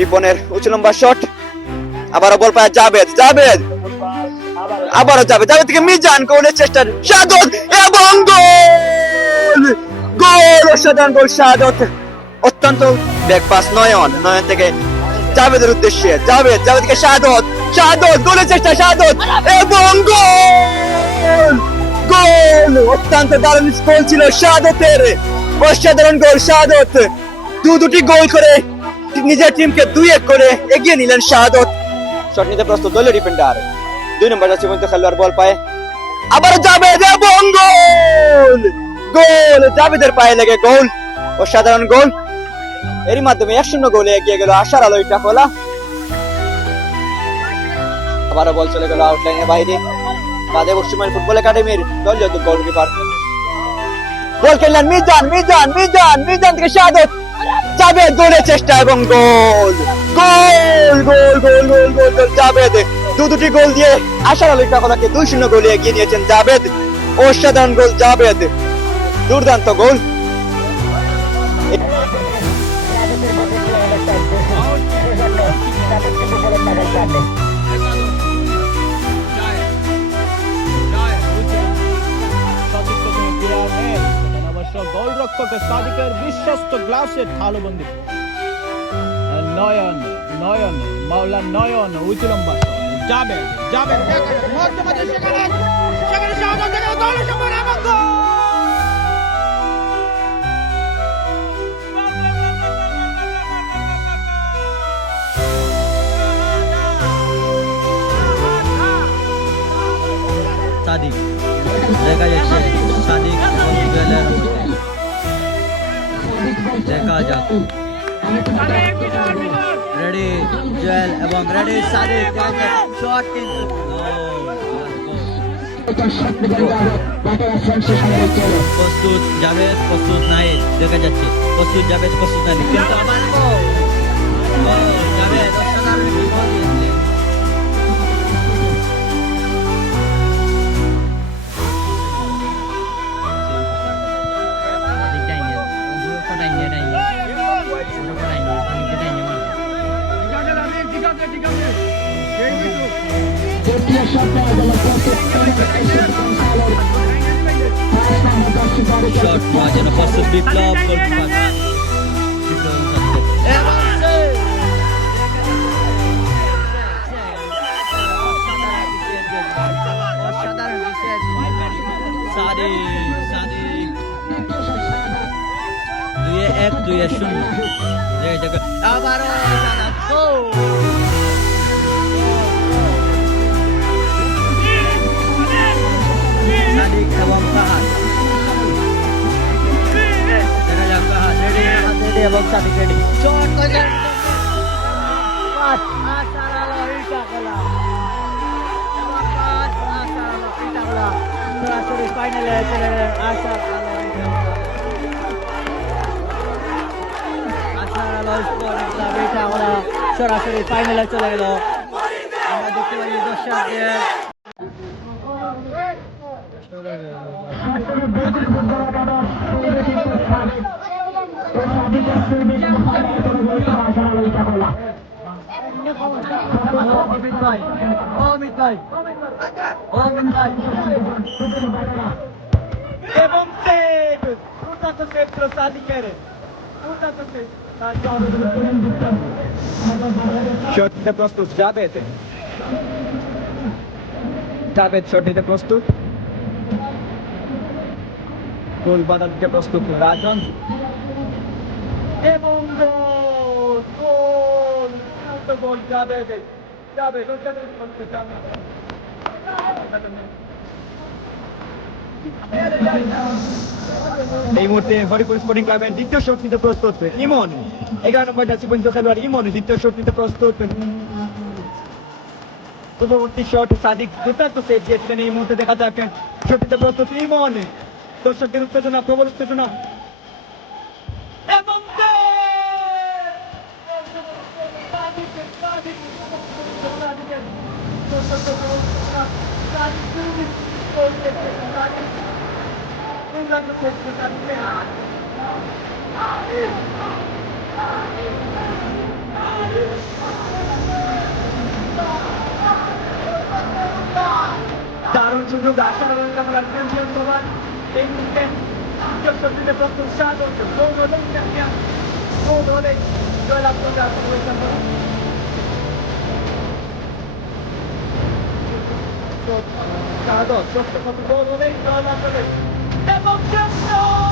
রিপনের উঁচু লম্বা শট, আবারও বল পায় জাবেদ, জাবেদ আবারও জাবেদ, জাবেদ থেকে মিজান, গোলের চেষ্টা শাহাদত এবং গোল, গোল, অসাধারণ গোল শাহাদত, অত্যন্ত ব্যাক পাস নয়ন, নয়ন থেকে জাবেদের উদ্দেশ্যে, জাবেদ, জাবেদ থেকে শাহাদত, শাহাদত গোলের চেষ্টা শাহাদত এবং গোল, গোল, অত্যন্ত দারুণ গোল ছিল শাহাদতের, অসাধারণ গোল শাহাদত, দুটি গোল করে নিজের টিমকে 2-1 করে এগিয়ে নিলেন শাহাদত। শট নিতে প্রস্তুত দলীয় ডিফেন্ডার, 2 নম্বর জার্সি পর্যন্ত খেলোয়াড় বল পায়, আবার জাবেদ এবং গোল, গোল, জাবেদের পায়ে লেগে গোল, অসাধারণ গোল, এরই মাধ্যমে 1-0 গোলে এগিয়ে গেল আশার আলো ইটাখোলা। আবারও বল চলে গেল আউটলাইনের বাইরে, বাদে পশ্চিমবঙ্গ ফুটবল একাডেমির দলীয় গোলকিপার বল খেললেন মিজান, মিজান, মিজান, মিজান থেকে শাহাদত, জাবেদ গোলের চেষ্টা এবং গোল, গোল, গোল, গোল, গোল, গোল, গোল, জাবেদ দুটি গোল দিয়ে আশার আলো ইটাখোলাকে 2-0 গোলে এগিয়ে নিয়েছেন জাবেদ, অসাধারণ গোল জাবেদ, দুর্দান্ত গোল। গোলরক্ষকের সাদিকের বিশ্বস্ত গ্লাসের ঢালুবন্দি, নয়ন, নয়ন, মাওলা নয়ন, উঁচু লম্বা শট, জাবেদ, জাবেদ মধ্যমাঝে সেখানে সেখানে শাহাদত থেকে গোলের সম্ভাবনা এবং গোল। সাদিক দেখা যাচ্ছে, সাদিক দেখা যাক, রেডি জুয়েল এবং রেডি সাদিক, শট কিন্তু প্রস্তুত জাবেদ, প্রস্তুত নাহিদ, দেখা যাচ্ছে প্রস্তুত জাবেদ, প্রস্তুত নাহিদ, কিন্তু আবার জাবেদ অসাধারণ গোল দিয়েছে। শট নেওয়ার জন্য প্রস্তুত বিপ্লব, গোলকিপার সাদিক, সাদিক 2-1, 2-0, আবারও সাদিক এবং ফাহাদ, দেখা যাক ফাহাদ রেডি এবং সাদিক রেডি, শট করে আশার আলো ইটাখোলা, ইটাখোলা সরাসরি ফাইনালে চলে গেলেন আশার আলো, আশার আলো স্পোর্টিং ক্লাব ইটাখোলা সরাসরি ফাইনালে চলে গেল। আমরা দেখতে পাই দর্শকদের এবং শট নিতে প্রস্তুত জাবেদ, জাবেদ শট নিতে প্রস্তুত, গোল বাধা দিতে প্রস্তুত রাজন এবং গোল, গোল, গোল জাবেদ, জাবেদ এই মুহূর্তে হরিপুর স্পোর্টিং ক্লাবের দ্বিতীয় শট নিতে প্রস্তুত ইমন, 11 নম্বর জার্সি পর্যন্ত খেলোয়াড় ইমন দ্বিতীয় শট নিতে প্রস্তুত। পূর্ববর্তী শট সাদিক দুর্দান্ত সেভ দিয়েছিলেন, এই মুহূর্তে দেখা যাক শট নিতে প্রস্তুত ইমন, দর্শকদের উত্তেজনা, প্রবল উত্তেজনা এবং সুযোগ আসলে আমরা চ্যাম্পিয়ন হবার এই মুহূর্তে চতুর্থীতে প্রথম স্বাদ হচ্ছে গোল হলেই চ্যাম্পিয়ন গোল হলেই জয়লাভ করতে আসলে হয়েছে সাদর ষষ্ঠ গোল হলেই জয়লাভ করবে এবং চ্যাম্পিয়ন